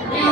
Yeah.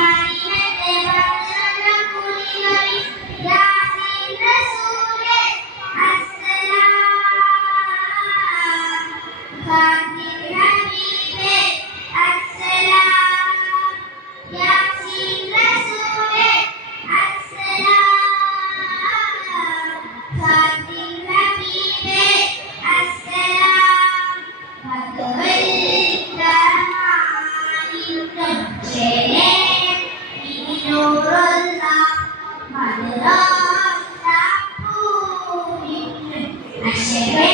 Ashebe